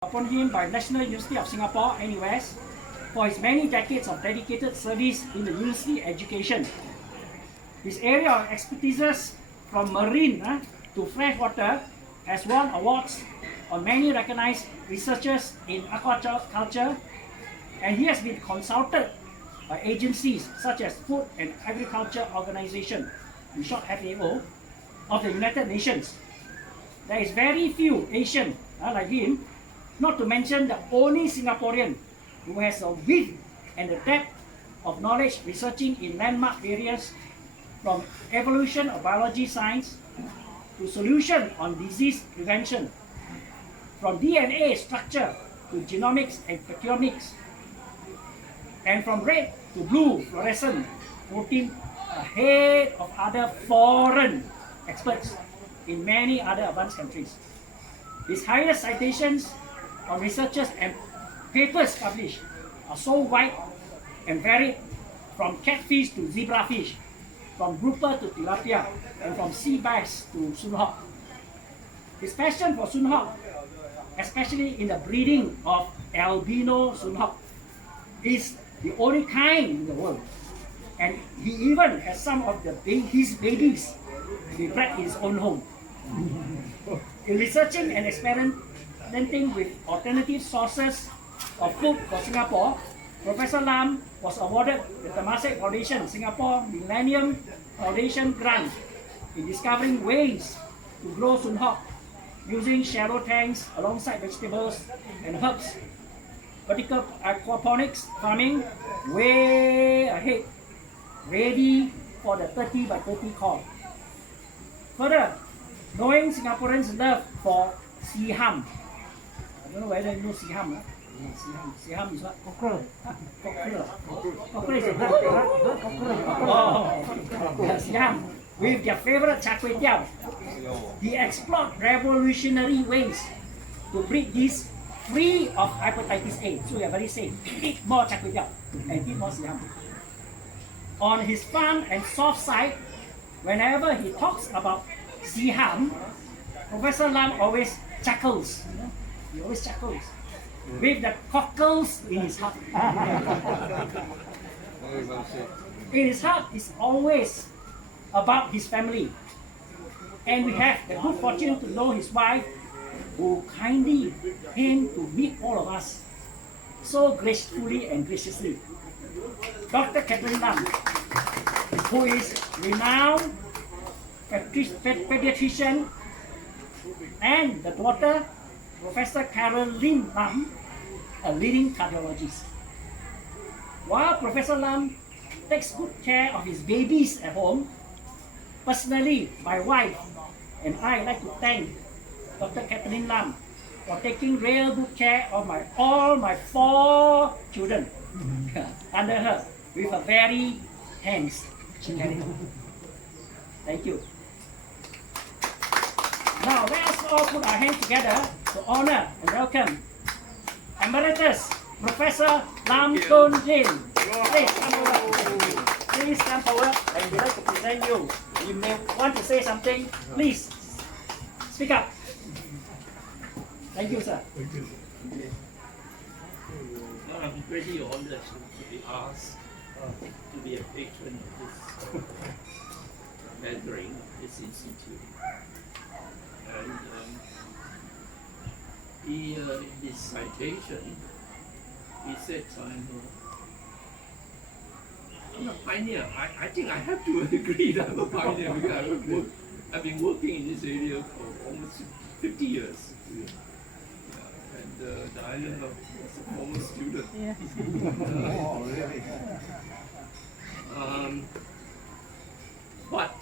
upon him by National University of Singapore, NUS, for his many decades of dedicated service in the university education. His area of expertise from marine to freshwater has won awards on many recognized researchers in aquaculture, and he has been consulted by agencies such as Food and Agriculture Organization, in short FAO, of the United Nations. There is very few Asian like him, not to mention the only Singaporean who has a width and a depth of knowledge researching in landmark areas from evolution of biology science to solution on disease prevention, from DNA structure to genomics and proteomics, and from red to blue fluorescent protein ahead of other foreign experts in many other advanced countries. His highest citations on researchers and papers published are so wide and varied, from catfish to zebrafish, from grouper to tilapia, and from sea bass to sunhawk. His passion for sunhawk, especially in the breeding of albino sunhawk, is the only kind in the world. And he even has some of his babies to be bred in his own home. In researching and experimenting with alternative sources of food for Singapore, Professor Lam was awarded the Temasek Foundation Singapore Millennium Foundation grant in discovering ways to grow sunhawk using shallow tanks alongside vegetables and herbs. Vertical aquaponics farming way ahead, ready for the 30 by 30 call. Further, knowing Singaporeans' love for siham. I don't know whether you know siham. Siham is what? Cockerel. Cockerel is a bird. Siham. With their favorite char kway teow. He explored revolutionary ways to breed these free of hepatitis A. So we are very safe. Eat more char kway teow and eat more siham. On his fun and soft side, whenever he talks about siham, Professor Lam always chuckles. He always chuckles with the cockles in his heart. In his heart is always about his family. And we have the good fortune to know his wife, who kindly came to meet all of us so gracefully and graciously. Dr. Catherine Lam, who is renowned pediatrician, and the daughter, Professor Caroline Lam, a leading cardiologist. While Professor Lam takes good care of his babies at home, personally, my wife and I like to thank Dr. Catherine Lam for taking real good care of all my 4 children under her with a very hands. Thank you. Now let us all put our hands together to honor and welcome Emeritus Professor Lam Toong Jin. Please come forward. Please come forward, and we'd like to present you. You may want to say something. Please speak up. Thank you, sir. Thank you. I'm pretty honored to be asked to be a patron of this gathering, this institute. And in this citation, he said, I'm a pioneer. I think I have to agree that I'm a pioneer because I've been working in this area for almost 50 years. And the island was a former student. Yeah. But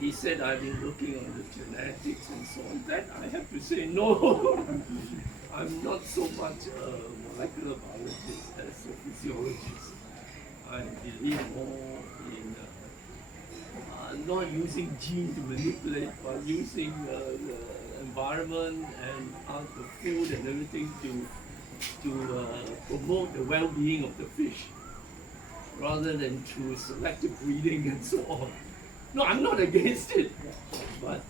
he said I've been looking on the genetics and so on. That I have to say no. I'm not so much a molecular biologist as a physiologist. I believe more in not using genes to manipulate, but using the environment and the food and everything to promote the well-being of the fish, rather than through selective breeding and so on. No, I'm not against it, but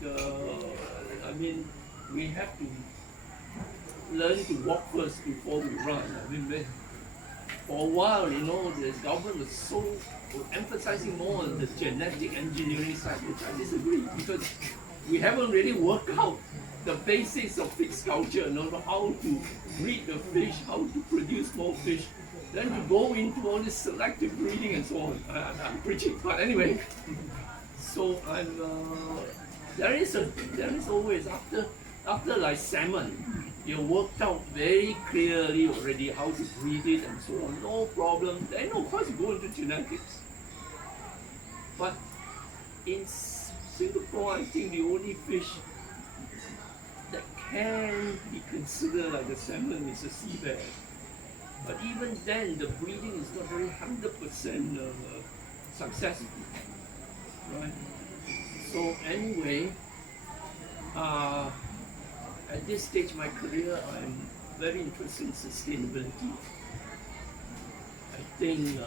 I mean, we have to learn to walk first before we run. I mean, for a while, you know, the government was emphasizing more on the genetic engineering side, which I disagree, because we haven't really worked out the basics of pig culture, you know, how to breed the fish, how to produce more fish, then to go into all this selective breeding and so on. I'm preaching, but anyway. So there is always after like salmon, you worked out very clearly already how to breed it and so on, no problem. Then of course you go into genetics. But in Singapore, I think the only fish that can be considered like a salmon is a sea bear. But even then, the breeding is not very 100% successful, right? So anyway, at this stage of my career, I'm very interested in sustainability. I think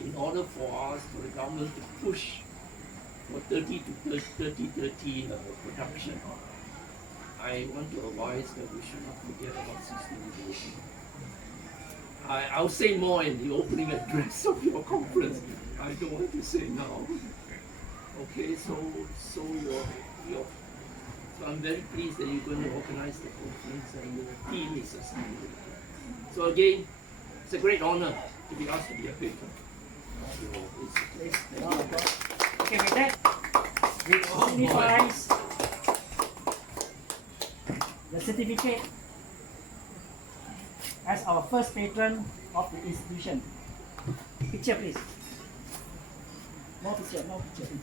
in order for us, for the government to push for 30 to 30 production, I want to advise that we should not forget about sustainability. I'll say more in the opening address of your conference. I don't want to say now. Okay, so I'm very pleased that you're going to organize the conference and the theme is sustainability. So again, it's a great honor to be asked to be a patron. Okay, with that, it signifies the certificate as our first patron of the institution. Picture, please. More picture, more picture.